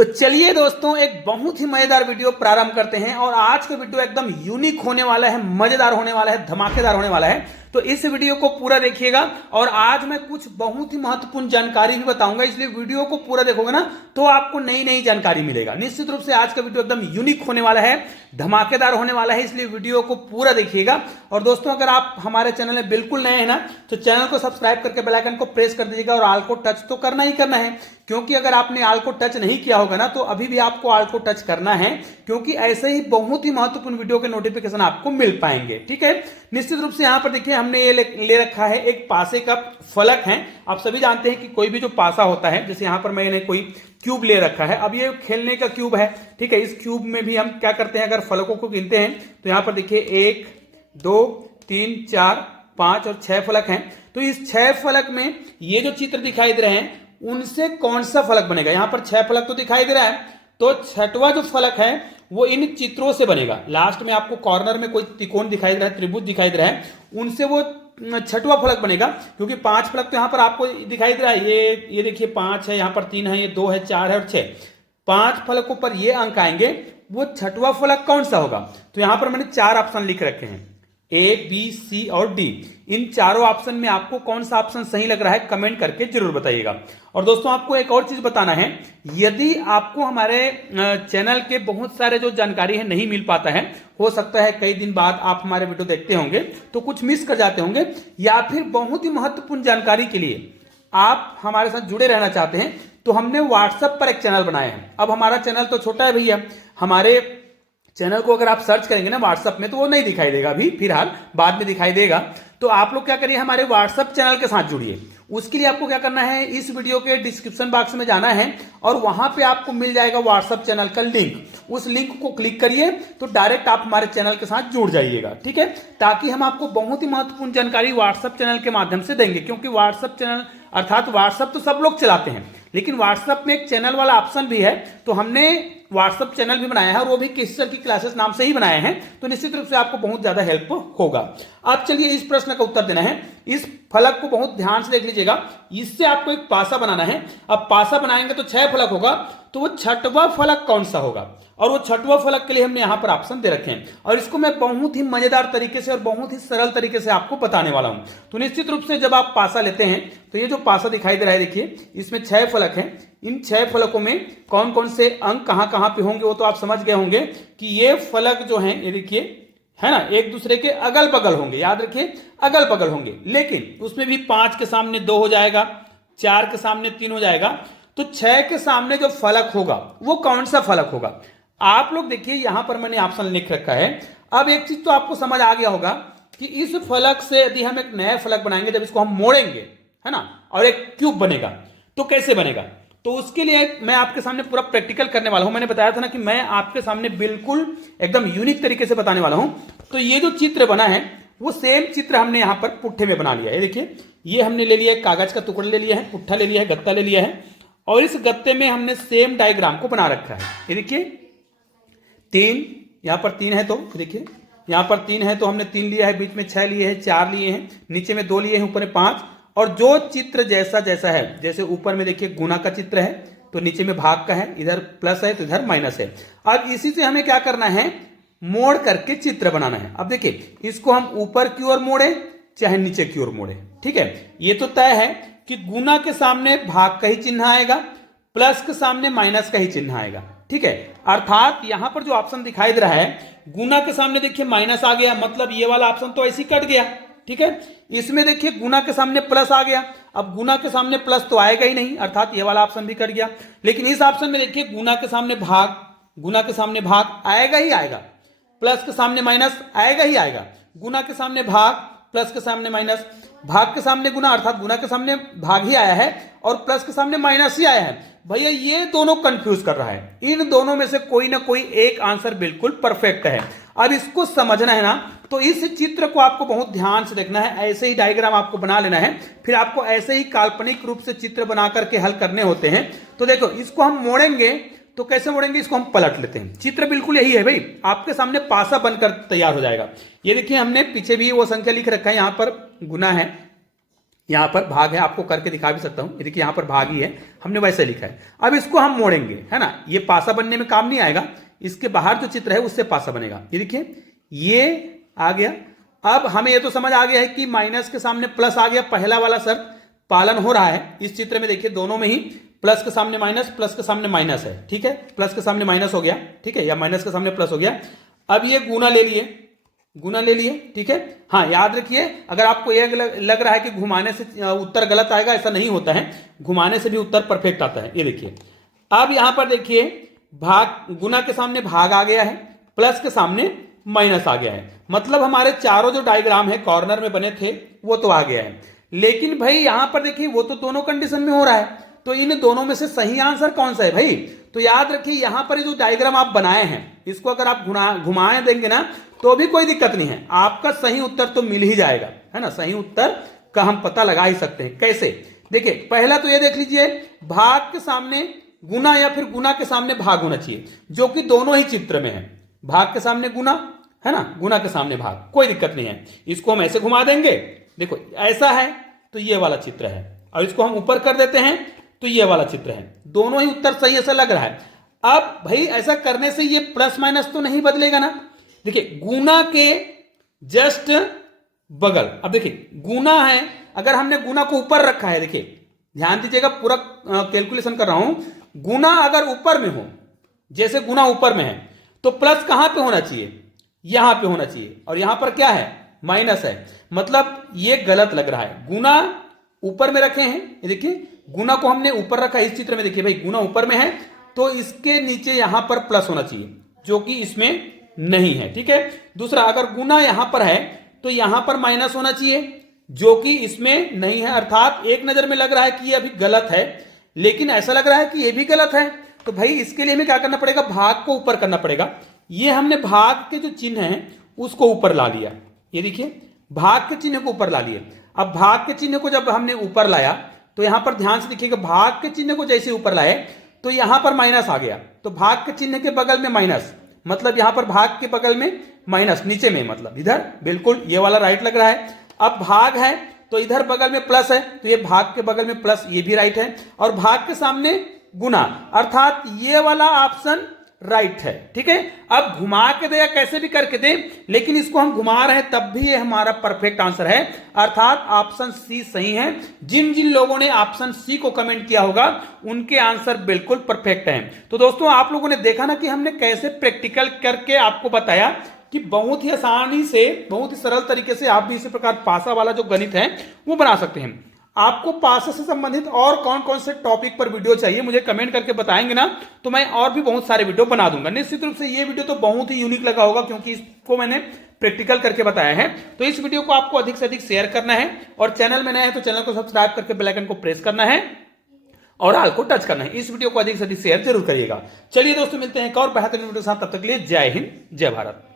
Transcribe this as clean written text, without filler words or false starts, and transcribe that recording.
तो चलिए दोस्तों, एक बहुत ही मजेदार वीडियो प्रारंभ करते हैं। और आज का वीडियो एकदम यूनिक होने वाला है, मजेदार होने वाला है, धमाकेदार होने वाला है। तो इस वीडियो को पूरा देखिएगा। और आज मैं कुछ बहुत ही महत्वपूर्ण जानकारी भी बताऊंगा, इसलिए वीडियो को पूरा देखोगे ना तो आपको नई नई जानकारी मिलेगा। निश्चित रूप से आज का वीडियो एकदम यूनिक होने वाला है, धमाकेदार होने वाला है, इसलिए वीडियो को पूरा देखिएगा। और दोस्तों, अगर आप हमारे चैनल में बिल्कुल नए हैं ना, तो चैनल को सब्सक्राइब करके बेल आइकन को प्रेस कर दीजिएगा और ऑल को टच तो करना ही करना है, क्योंकि अगर आपने ऑल को टच नहीं किया होगा ना तो अभी भी आपको ऑल को टच करना है, क्योंकि ऐसे ही बहुत ही महत्वपूर्ण वीडियो के नोटिफिकेशन आपको मिल पाएंगे। ठीक है, निश्चित रूप से यहां पर देखिए हमने ये ले रखा है, एक पासे का फलक है। आप सभी जानते हैं कि कोई भी जो पासा होता है, जैसे यहां पर मैंने कोई क्यूब ले रखा है, अब ये खेलने का क्यूब है। ठीक है, इस क्यूब में भी हम क्या करते हैं, अगर फलकों को गिनते हैं तो यहां पर देखिए 1 2 3 4 5 और 6 फलक हैं। तो इस 6 फलक में ये जो चित्र दिखाई दे रहे हैं उनसे कौन सा फलक बनेगा। यहां पर 6 फलक तो दिखाई दे रहा है, तो छठवां जो फलक है वो इन चित्रों से बनेगा। लास्ट में आपको कॉर्नर में कोई त्रिकोण दिखाई दे रहा है, त्रिभुज दिखाई दे रहा है, उनसे वो छठवां फलक बनेगा। क्योंकि 5 फलक तो यहां पर आपको दिखाई दे रहा है, ये देखिए 5 है, यहां पर 3 है, ये 2 है, 4 है और 6। 5 फलकों पर ये अंक आएंगे, वो छठवां फलक कौन सा होगा। तो यहां पर मैंने 4 ऑप्शन लिख रखे हैं, A, B, C और D। इन चारों ऑप्शन में आपको कौन सा ऑप्शन सही लग रहा है कमेंट करके जरूर बताइएगा। और दोस्तों, आपको एक और चीज बताना है, यदि आपको हमारे चैनल के बहुत सारे जो जानकारी है नहीं मिल पाता है, हो सकता है कई दिन बाद आप हमारे वीडियो देखते होंगे तो कुछ मिस कर जाते होंगे, या फिर बहुत ही महत्वपूर्ण जानकारी के लिए आप हमारे साथ जुड़े रहना चाहते हैं, तो हमने व्हाट्सएप पर एक चैनल बनाया है। अब हमारा चैनल तो छोटा है भैया, हमारे चैनल को अगर आप सर्च करेंगे ना व्हाट्सएप में तो वो नहीं दिखाई देगा अभी, फिलहाल बाद में दिखाई देगा। तो आप लोग क्या करिए, हमारे व्हाट्सएप चैनल के साथ जुड़िए। उसके लिए आपको क्या करना है, इस वीडियो के डिस्क्रिप्शन बॉक्स में जाना है और वहां पे आपको मिल जाएगा व्हाट्सएप चैनल का लिंक। उस लिंक को क्लिक करिए तो डायरेक्ट आप हमारे चैनल के साथ जुड़ जाइएगा। ठीक है, ताकि हम आपको बहुत ही महत्वपूर्ण जानकारी व्हाट्सएप चैनल के माध्यम से देंगे। क्योंकि व्हाट्सएप चैनल अर्थात व्हाट्सएप तो सब लोग चलाते हैं, लेकिन व्हाट्सएप में एक चैनल वाला ऑप्शन भी है, तो हमने व्हाट्सएप चैनल भी बनाया है और वो भी किसी सर की क्लासेस नाम से ही बनाए हैं। तो निश्चित रूप से आपको बहुत ज्यादा हेल्प होगा। अब चलिए इस प्रश्न का उत्तर देना है। इस फलक को बहुत ध्यान से देख लीजिएगा, इससे आपको एक पासा बनाना है। अब पासा बनाएंगे तो 6 फलक होगा, तो वो छठवां फलक कौन सा होगा, और वो छठवां फलक के लिए हमने यहां पर ऑप्शन दे रखे हैं। और इसको मैं बहुत ही मजेदार तरीके से और बहुत ही सरल तरीके से आपको बताने वाला हूं। तो निश्चित रूप से जब आप पासा लेते हैं तो ये जो पासा दिखाई दे रहा है, देखिए इसमें 6 फलक हैं। इन 6 फलकों में कौन कौन से अंक कहां कहां पे होंगे वो तो आप समझ गए होंगे कि ये फलक जो हैं, ये देखिए है ना, एक दूसरे के अगल बगल होंगे। याद रखिए अगल बगल होंगे, लेकिन उसमें भी 5 के सामने 2 हो जाएगा, 4 के सामने 3 हो जाएगा। तो 6 के सामने जो फलक होगा वो कौन सा फलक होगा। आप लोग देखिए यहां पर मैंने ऑप्शन लिख रखा है। अब एक चीज तो आपको समझ आ गया होगा कि इस फलक से यदि हम एक नया फलक बनाएंगे, जब इसको हम मोड़ेंगे है ना, और एक क्यूब बनेगा, तो कैसे बनेगा। तो उसके लिए मैं आपके सामने पूरा प्रैक्टिकल करने वाला हूं। मैंने बताया था ना कि मैं आपके सामने बिल्कुल एकदम यूनिक तरीके से बताने वाला हूं। तो ये जो चित्र बना है वो सेम चित्र हमने यहां पर पुट्ठे में बना लिया है। देखिए ये हमने ले लिया है, कागज का टुकड़ा ले लिया है, पुट्ठा ले लिया है, गत्ता ले लिया है, और इस गत्ते में हमने सेम डायग्राम को बना रखा है। ये देखिए 3, यहां पर 3 है, तो देखिए यहां पर 3 है तो हमने 3 लिया है, बीच में 6 लिए हैं, 4 लिए हैं, नीचे में 2 लिए हैं, ऊपर में 5। और जो चित्र जैसा जैसा है, जैसे ऊपर में देखिए गुना का चित्र है तो नीचे में भाग का है, इधर प्लस है तो इधर माइनस है। अब इसी से हमें क्या करना है, मोड़ करके चित्र बनाना है। अब देखिए इसको हम ऊपर की ओर मोड़े चाहे नीचे की ओर मोड़े, ठीक है, ये तो तय है कि गुना के सामने भाग का ही चिन्ह आएगा, प्लस के सामने माइनस का ही चिन्ह आएगा। ठीक है, अर्थात यहां पर जो ऑप्शन दिखाई दे रहा है, गुना के सामने देखिए माइनस आ गया, मतलब ये वाला ऑप्शन तो ऐसे ही कट गया। ठीक है, इसमें देखिए गुना के सामने प्लस आ गया, अब गुना के सामने प्लस तो आएगा ही नहीं, अर्थात ये वाला ऑप्शन भी कट गया। लेकिन इस ऑप्शन में देखिए गुना के सामने भाग, गुना के सामने भाग आएगा ही आएगा, प्लस के सामने माइनस आएगा ही आएगा, गुना के सामने भाग, प्लस के सामने माइनस, भाग के सामने गुना, अर्थात गुना के सामने भाग ही आया है और प्लस के सामने माइनस ही आया है। भैया ये दोनों कंफ्यूज कर रहा है, इन दोनों में से कोई ना कोई एक आंसर बिल्कुल परफेक्ट है। अब इसको समझना है ना, तो इस चित्र को आपको बहुत ध्यान से देखना है, ऐसे ही डायग्राम आपको बना लेना है, फिर आपको ऐसे ही काल्पनिक रूप से चित्र बना करके हल करने होते हैं। तो देखो इसको हम मोड़ेंगे तो कैसे मोड़ेंगे, इसको हम पलट लेते हैं। चित्र बिल्कुल यही है भाई, आपके सामने पासा बनकर तैयार हो जाएगा। ये देखिए हमने पीछे भी वो संख्या लिख रखा है, यहां पर गुना है, यहां पर भाग है, आपको करके दिखा भी सकता हूं, ये देखिए यहां पर भाग ही है, हमने वैसे लिखा है। अब इसको हम मोड़ेंगे, है ना, ये पासा बनने में काम नहीं आएगा, इसके बाहर जो चित्र है उससे पासा बनेगा। ये देखिए ये आ गया। अब हमें ये तो समझ आ गया है कि माइनस के सामने प्लस आ गया, पहला वाला शर्त पालन हो रहा है इस चित्र में। देखिए दोनों में ही प्लस के सामने माइनस, प्लस के सामने माइनस है, ठीक है, प्लस के सामने माइनस हो गया, ठीक है, या माइनस के सामने प्लस हो गया। अब ये गुना ले लिए, गुना ले लिए, ठीक है। हाँ याद रखिए, अगर आपको ये लग रहा है कि घुमाने से उत्तर गलत आएगा, ऐसा नहीं होता है, घुमाने से भी उत्तर परफेक्ट आता है। ये देखिए अब यहां पर देखिए भाग, गुना के सामने भाग आ गया है, प्लस के सामने माइनस आ गया है, मतलब हमारे चारों जो डायग्राम है कॉर्नर में बने थे वो तो आ गया है। लेकिन भाई यहां पर देखिए वो तो दोनों कंडीशन में हो रहा है, तो इन दोनों में से सही आंसर कौन सा है भाई? तो याद रखिए यहां पर जो डायग्राम आप बनाए हैं इसको अगर आप घुमाए देंगे ना तो भी कोई दिक्कत नहीं है, आपका सही उत्तर तो मिल ही जाएगा, है ना। सही उत्तर का हम पता लगा ही सकते हैं। कैसे? देखिए पहला तो ये देख लीजिए, भाग के सामने गुना या फिर गुना के सामने भाग होना चाहिए, जो कि दोनों ही चित्र में है। भाग के सामने गुना, है ना, गुना के सामने भाग, कोई दिक्कत नहीं है। इसको हम ऐसे घुमा देंगे, देखो ऐसा है तो ये वाला चित्र है, और इसको हम ऊपर कर देते हैं तो ये वाला चित्र है। दोनों ही उत्तर सही ऐसा लग रहा है। अब भाई ऐसा करने से ये प्लस माइनस तो नहीं बदलेगा ना। देखिए गुना के जस्ट बगल, अब देखिए गुना है, अगर हमने गुना को ऊपर रखा है, देखिए ध्यान दीजिएगा, पूरा कैलकुलेशन कर रहा हूं, गुना अगर ऊपर में हो, जैसे गुना ऊपर में है तो प्लस कहां पे होना चाहिए? यहां पे होना चाहिए, और यहां पर क्या है? माइनस है, मतलब ये गलत लग रहा है। गुना ऊपर में रखे हैं, ये देखिए गुना को हमने ऊपर रखा है इस चित्र में, देखिए भाई गुना ऊपर में है तो इसके नीचे यहां पर प्लस होना चाहिए, जो कि इसमें नहीं है, ठीक है। दूसरा, अगर गुना यहां पर है तो यहां पर माइनस होना चाहिए, जो कि इसमें नहीं है, अर्थात एक नजर में लग रहा है कि ये अभी गलत है, लेकिन ऐसा लग रहा है कि ये भी गलत है। तो भाई इसके लिए हमें क्या करना पड़ेगा? भाग को ऊपर करना पड़ेगा। ये हमने भाग के जो चिन्ह है उसको ऊपर ला लिया, ये देखिए भाग के चिन्ह को ऊपर ला लिए। अब भाग के चिन्ह को जब हमने ऊपर लाया तो यहां पर ध्यान से देखिएगा, भाग के चिन्ह को जैसे ऊपर लाए तो यहां पर माइनस आ गया, तो भाग के चिन्ह के बगल में माइनस, मतलब यहां पर भाग के बगल में माइनस, नीचे में मतलब इधर, बिल्कुल ये वाला राइट लग रहा है। अब भाग है तो इधर बगल में प्लस है, तो ये भाग के बगल में प्लस, ये भी राइट है, और भाग के सामने गुना, अर्थात ये वाला ऑप्शन राइट है, ठीक है। अब घुमा के दे या कैसे भी करके दे, लेकिन इसको हम घुमा रहे हैं तब भी ये हमारा परफेक्ट आंसर है, अर्थात ऑप्शन सी सही है। जिन जिन लोगों ने ऑप्शन सी को कमेंट किया होगा उनके आंसर बिल्कुल परफेक्ट हैं। तो दोस्तों आप लोगों ने देखा ना कि हमने कैसे प्रैक्टिकल करके आपको बताया कि बहुत ही आसानी से, बहुत ही सरल तरीके से आप भी इसी प्रकार पासा वाला जो गणित है वो बना सकते हैं। आपको पासा से संबंधित और कौन कौन से टॉपिक पर वीडियो चाहिए मुझे कमेंट करके बताएंगे ना, तो मैं और भी बहुत सारे वीडियो बना दूंगा। निश्चित रूप से ये वीडियो तो बहुत ही यूनिक लगा होगा, क्योंकि इसको मैंने प्रैक्टिकल करके बताया है। तो इस वीडियो को आपको अधिक से अधिक शेयर करना है, और चैनल में नए हैं तो चैनल को सब्सक्राइब करके बेल आइकन को प्रेस करना है और ऑल को टच करना है। इस वीडियो को अधिक से अधिक शेयर जरूर करिएगा। चलिए दोस्तों मिलते हैं एक और बेहतरीन वीडियो के साथ, तब तक के लिए जय हिंद जय भारत।